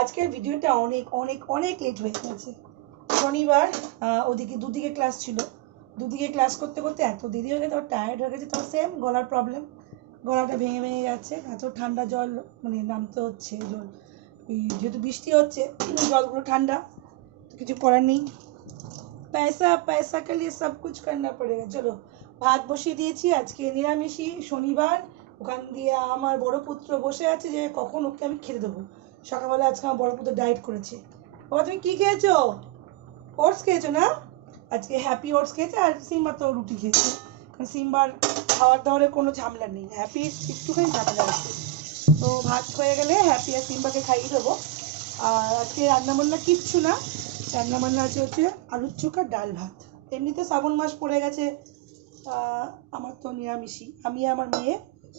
আজকের ভিডিওটা অনেক অনেক অনেক লেট হয়ে গেছে। শনিবার ওদিকে দুদিকে ক্লাস ছিল। দুদিকে ক্লাস করতে করতে এত দেরি হয়ে গেছে আমার টায়ার্ড হয়ে গেছে, তাও সেম গলার প্রবলেম গলাটা ভেঙে ভেঙে যাচ্ছে, এত ঠান্ডা জল মানে নামতে হচ্ছে জল। ওই যেহেতু বৃষ্টি হচ্ছে, জলগুলো ঠান্ডা কিছু করার নেই। পয়সা পয়সা কে লিয়ে সব কুছ করনা পড়েগা চলো, ভাত বসিয়ে দিয়েছি, আজকে নিরামিষই, শনিবার। ওখান দিয়ে আমার বড় পুত্র বসে আছে যে কখন ওকে আমি খেতে দেবো। সকালবেলা আজকে আমার বড় পুত্র ডায়েট করেছে। বাবা, তুমি কি খেয়েছো? ওটস খেয়েছো না? আজকে হ্যাপি ওটস খেয়েছে আর সিম্বা তো রুটি খেয়েছে। কারণ সিম্বার খাওয়ার দাওয়ারে কোনো ঝামেলা নেই। হ্যাপি একটুখানি ঝামেলা আছে। তো ভাত হয়ে গেলে হ্যাপি আর সিম্বাকে খাইয়ে দেবো। আর আজকে রান্নাবান্না কিচ্ছু না। রান্নাবান্না আছে হচ্ছে আলুর চোখা ডাল ভাত। এমনিতে শ্রাবণ মাস পড়ে গেছে আমার তো নিরামিষই। আমি আমার মেয়ে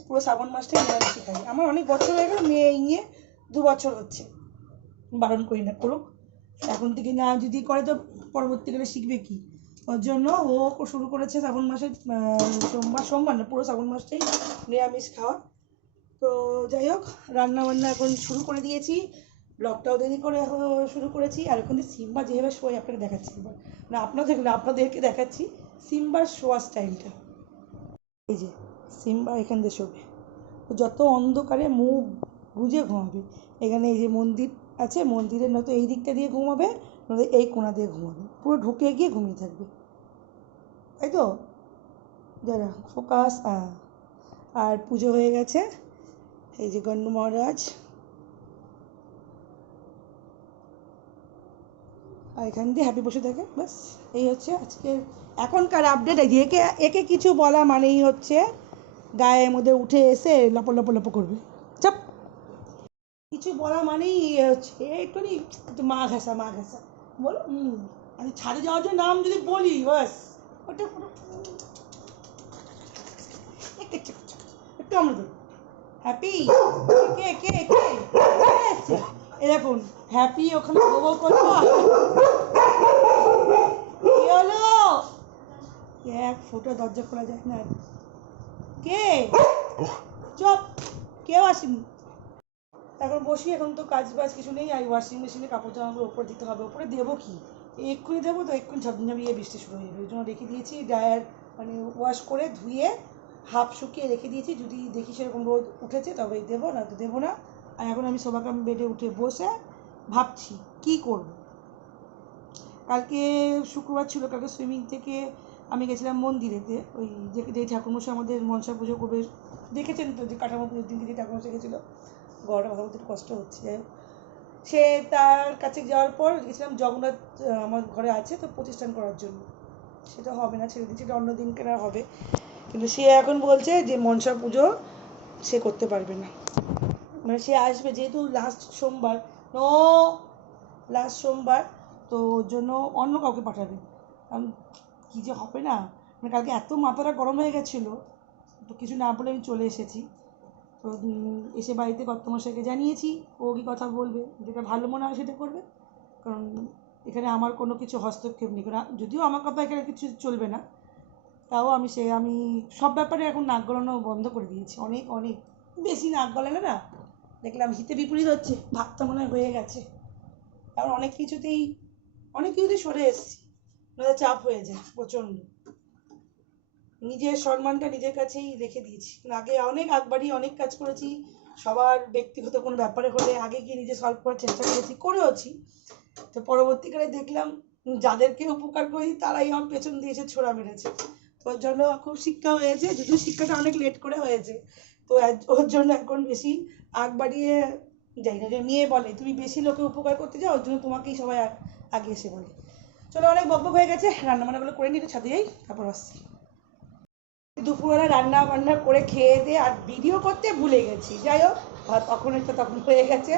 পুরো শ্রাবণ মাসটাই নিরামিষই খাই। আমার অনেক বছর হয়ে গেল মেয়ে নিয়ে দু বছর হচ্ছে। বারণ করি না, করুক। এখন থেকে না যদি করে তো পরবর্তীকালে শিখবে কি? ওর জন্য ও শুরু করেছে শ্রাবণ মাসে সোমবার সোমবার না, পুরো শ্রাবণ মাসটাই নিরামিষ খাওয়া। তো যাই হোক রান্না বান্না এখন শুরু করে দিয়েছি। ব্লগটাও দেরি করে শুরু করেছি। আর এখন সিম্বা যেভাবে শোয়, আপনাকে দেখাচ্ছি এবার না, আপনাদের, না, আপনাদেরকে দেখাচ্ছি সিম্বার শোয়ার স্টাইলটা। এই যে, সিম্বা এখান দিয়ে শোবে। যত অন্ধকারে মুখ গুজে ঘুমাবে। এখানে এই যে মন্দির আছে, মন্দিরের নয়তো এই দিকটা দিয়ে ঘুমাবে, নয়তো এই কোণা দিয়ে ঘুমাবে। পুরো ঢুকে গিয়ে ঘুমিয়ে থাকবে। তাই তো? যারা ফোকাস আর পুজো হয়ে গেছে। এই যে গণ্য মহারাজ। আর এখান দিয়ে হ্যাপি বসে থাকে, ব্যাস। এই হচ্ছে আজকের এখনকার আপডেট এই একে একে কিছু বলা মানেই হচ্ছে গায়ের মধ্যে উঠে এসে লপ লপ লপ করবে। কিছু বলা মানেই ইয়ে হচ্ছে। একটুখানি একটু মা ঘাসা মা ঘাসা বলো হুম। আমি ছাদে যাওয়ার জন্য নাম যদি বলি ব্যাস ওটা একটু আমরা হ্যাপি কে কে কে? এ দেখুন হ্যাপি ওখানে গোবর করব কি হলো? এক ফোটা দরজা খোলা যায় না। কে? চপ। কেউ আসেনি। এখন বসি, এখন তো কাজ বাজ কিছু নেই, আর ওয়াশিং মেশিনে কাপড় জামাগুলো ওপরে দিতে হবে। ওপরে দেবো কি? এক্ষুনি দেবো তো, এক্ষুনি ঝমঝমিয়ে বৃষ্টি শুরু হয়ে যাবে। ওই জন্য রেখে দিয়েছি ড্রায়ার মানে ওয়াশ করে ধুয়ে হাফ শুকিয়ে রেখে দিয়েছি। যদি দেখি সেরকম রোদ উঠেছে, তবেই দেবো না তো দেবো না। আর এখন আমি সবাকাম বেডে উঠে বসে ভাবছি, কি করব? কালকে শুক্রবার ছিল, কালকে সুইমিং থেকে আমি গেছিলাম মন্দিরেতে। ওই যে যে ঠাকুরমশাই আমাদের মনসা পুজো করবে, দেখেছেন তো যে কাঠামো পুজোর দিনকে যে ঠাকুরমশাই গেছিল? গলাটা বলতে একটু কষ্ট হচ্ছে সে তার কাছে যাওয়ার পর গেছিলাম জগন্নাথ আমার ঘরে আছে তো প্রতিষ্ঠান করার জন্য। সেটা হবে না, ছেড়ে দিন সেটা অন্য দিন কেনা হবে। কিন্তু সে এখন বলছে যে মনসা পুজো সে করতে পারবে না। মানে সে আসবে যেহেতু লাস্ট সোমবার নো লাস্ট সোমবার, তো ওর জন্য অন্য কাউকে পাঠাবে। কারণ কী যে হবে না? মানে কালকে এত মাথাটা গরম হয়ে গেছিল, তো কিছু না বলে আমি চলে এসেছি। তো এসে বাড়িতে কর্তমশাইকে জানিয়েছি, ও কি কথা বলবে, যেটা ভালো মনে হয় সেটা করবে। কারণ এখানে আমার কোনো কিছু হস্তক্ষেপ নেই। কারণ যদিও আমার কথা এখানে কিছু চলবে না, তাও আমি সে, আমি সব ব্যাপারে এখন নাক গলানো বন্ধ করে দিয়েছি। অনেক অনেক বেশি নাক গলালে না, দেখলাম হিতে বিপরীত হচ্ছে, ভাতটা মনে হয় গেছে। কারণ অনেক কিছুতেই অনেক কিছুতেই সরে এসেছি। চাপ হয়ে যায়, প্রচণ্ড। নিজের সম্মানটা নিজের কাছেই রেখে দিয়েছি। আগে অনেক আগ বাড়িয়ে অনেক কাজ করেছি। সবার ব্যক্তিগত কোনো ব্যাপারে হলে আগে গিয়ে নিজে সলভ করার চেষ্টা করেছি, করেওছি। তো পরবর্তীকালে দেখলাম যাদেরকে উপকার করি তারাই আমার পেছন দিয়েছে ছোড়া মেরেছে। তো ওর জন্য খুব শিক্ষা হয়েছে, যদিও শিক্ষাটা অনেক লেট করে হয়েছে। তো ওর জন্য এখন বেশি আগ বাড়িয়ে যাই না মেয়ে বলে, তুমি বেশি লোকে উপকার করতে যাও ওর জন্য তোমাকেই সবাই আগে এসে বলে। চলো অনেক বকবক হয়ে গেছে রান্না বান্নাগুলো করে নিতে ছাদে যাই, তারপর আসছি। দুপুরবেলা রান্না বান্না করে খেয়ে দিয়ে আর ভিডিও করতে ভুলে গেছি। যাই হোক তখন একটা তখন হয়ে গেছে।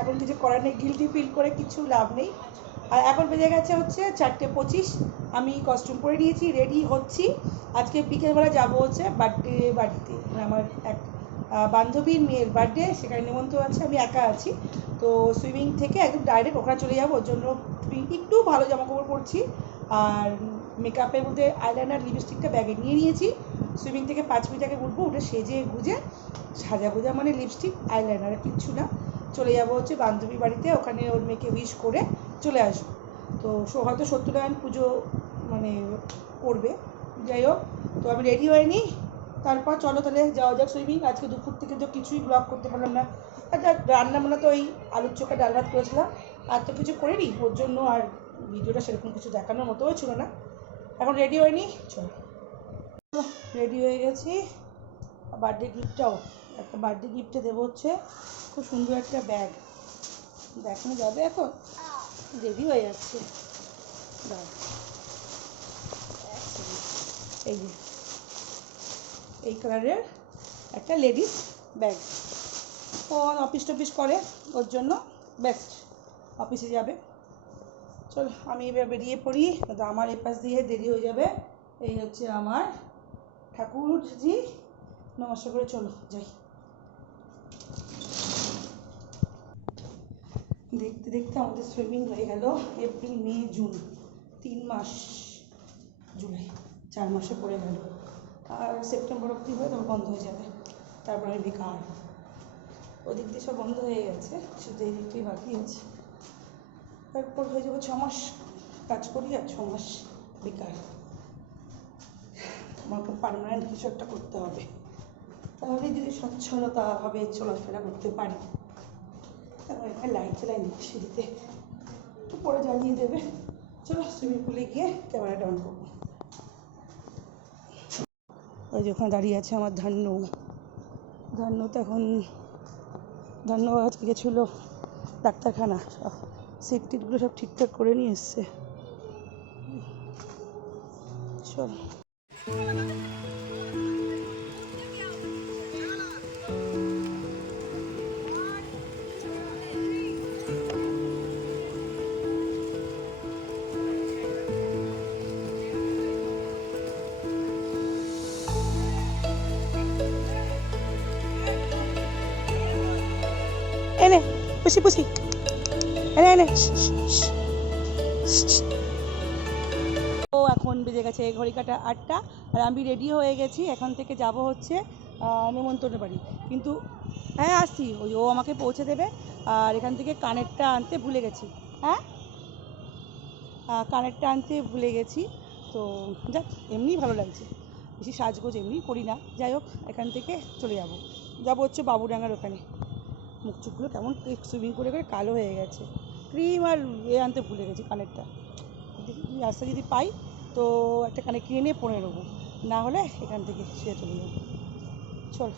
এখন কিছু করার নেই গিলটি ফিল করে কিছু লাভ নেই। আর এখন বেজে গেছে হচ্ছে চারটে পঁচিশ। আমি কস্টিউম পরে নিয়েছি রেডি হচ্ছি। আজকে বিকেলবেলা যাব হচ্ছে বার্থডে বাড়িতে। মানে আমার এক বান্ধবীর মেয়ের বার্থডে সেখানে নিমন্ত্রণ আছে, আমি একা আছি। তো সুইমিং থেকে একদম ডাইরেক্ট ওখানে চলে যাব। ওর জন্য একটু ভালো জামা কাপড় পরছি। আর মেকআপের মধ্যে আইলাইনার লিপস্টিকটা ব্যাগে নিয়ে নিয়েছি। সুইমিং থেকে পাঁচ মিনিট আগে উঠবো, উঠে সেজে গুজে সাজা গোজা মানে লিপস্টিক আইলাইনার কিচ্ছু না। চলে যাব হচ্ছে বান্ধবী বাড়িতে, ওখানে ওর মেয়েকে উইশ করে চলে আসব। তো হয়তো সত্যনারায়ণ পুজো মানে করবে। যাই হোক, তো আমি রেডি হয়নি। তারপর চলো তাহলে যাওয়া যাক সুইমিং আজকে দুপুর থেকে তো কিছুই ব্লগ করতে পারলাম না। একটা রান্না বান্না তো ওই আলুর চোখা ডাল ভাত করেছিলাম। আর তো কিছু করিনি। ওর জন্য আর ভিডিওটা সেরকম কিছু দেখানোর মতোও ছিল না। এখন রেডি হয়নি, চলো। রেডি হয়ে গেছি। বার্থডে গিফটটাও, একটা বার্থডে গিফটে দেবো হচ্ছে, খুব সুন্দর একটা ব্যাগ। দেখানো যাবে এখন? রেডি হয়ে যাচ্ছে। এই যে, এই কালারের একটা লেডিস ব্যাগ। ও অফিস টফিস করে ওর জন্য। বেস্ট, অফিসে যাবে। চল, আমি এবার বেরিয়ে পড়ি। আমার এপাশ দিয়ে দেরি হয়ে যাবে। এই হচ্ছে আমার ঠাকুরজি নমস্কার করে চলো, যাই। দেখতে দেখতে আমাদের সুইমিং হয়ে গেল এপ্রিল মে জুন তিন মাস জুলাই, চার মাসে পড়ে গেল। আর সেপ্টেম্বর অবধি হয়ে তারপর বন্ধ হয়ে যাবে। তারপর আমি বেকার ওদিক দিয়ে সব বন্ধ হয়ে গেছে, শুধু এই দিকটাই বাকি আছে। তারপর হয়ে যাবে ছ মাস কাজ করি আর ছ মাস বেকার আমাকে পারমানেন্ট কিছু একটা করতে হবে। তাহলে যদি সচ্ছলতাভাবে চলাফেরা করতে পারি তারপর লাইট জ্বালাই নিচ্ছি সিঁড়িতে একটু পরে জানিয়ে দেবে। চলো সুইমিং পুলে গিয়ে ক্যামেরাটা অন করব। ওই যে ওখানে দাঁড়িয়ে আছে আমার ধান্য। ধান্য তো এখন, ধান্য আজকে ডাক্তারখানা। সব সিট টিটগুলো সব ঠিকঠাক করে নিয়ে এসছে। চলো। এনে পুষি পুষি এনে এনে। গেছে ঘড়ি কাটা আটটা, আর আমি রেডি হয়ে গেছি। এখান থেকে যাব হচ্ছে নেমন্তন্ন বাড়ি। কিন্তু হ্যাঁ আসছি। ওই, ও আমাকে পৌঁছে দেবে। আর এখান থেকে কানেরটা আনতে ভুলে গেছি। হ্যাঁ? কানেরটা আনতে ভুলে গেছি। তো, যাক এমনিই ভালো লাগছে। বেশি সাজগোজ এমনি করি না। যাই হোক, এখান থেকে চলে যাব। যাব হচ্ছে বাবুডাঙ্গার ওখানে। মুখ চুখগুলো কেমন সুইমিং করে করে কালো হয়ে গেছে। ক্রিম আর এ আনতে ভুলে গেছি কানেরটা। রাস্তা যদি পাই তো একটা কানে কিনে নিয়ে পরে নেবো না হলে এখান থেকে শুয়ে চলে যাবো চল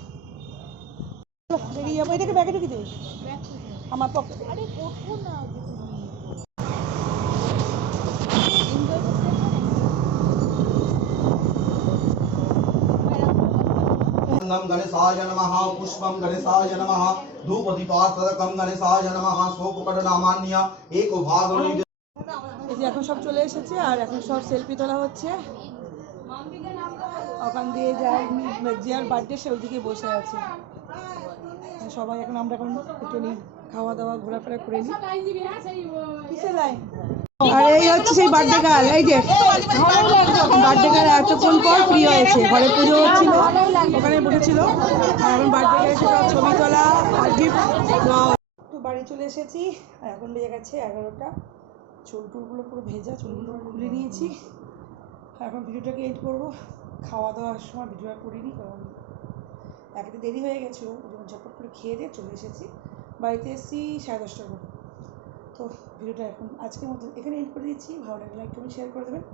চলো, বেরিয়ে যাবো এটাকে ব্যাগে ঢুকিয়ে দেবে আমার পকেটে আরে কোথাও না गन्धं गणेशाय नमः पुष्पं गणेशाय नमः धूपदीपार्थकं गणेशाय नमः सोपकटनामान्य एक भागवनी এই যে এখন সব চলে এসেছে আর এখন সব সেলফি তোলা হচ্ছে। ওখান দিয়ে যাই জিয়ার বার্থডে সে ওইদিকে বসে আছে। সবাই এখন আমরা এখন একটু নিই খাওয়া দাওয়া ঘোরাফেরা করে নিই। আর এই হচ্ছে সেই বার্থডে গার্ল এই যে। বার্থডে গার্ল এতক্ষণ পর ফ্রি হয়েছে। ঘরে পুজো হচ্ছিল ওখানে বসেছিল। আর এখন বার্থডে গার্ল সব ছবি তোলা আর গিফট তো বাড়ি চলে এসেছি। আর এখন বেজে গেছে এগারোটা। চুল টুলগুলো পুরো ভেজা, চুলগুলো খুলে নিয়েছি। এখন ভিডিওটাকে এড করব। খাওয়া দাওয়ার সময় ভিডিওটা করিনি, কারণ একদিন দেরি হয়ে গেছিল ওই জন্য ঝটপট করে খেয়ে দিয়ে চলে এসেছি। বাড়িতে এসেছি সাড়ে দশটার করে তো ভিডিওটা এখন আজকের মতো এখানে এড করে দিচ্ছি। ভালো লাগলে একটু শেয়ার করে দেবেন।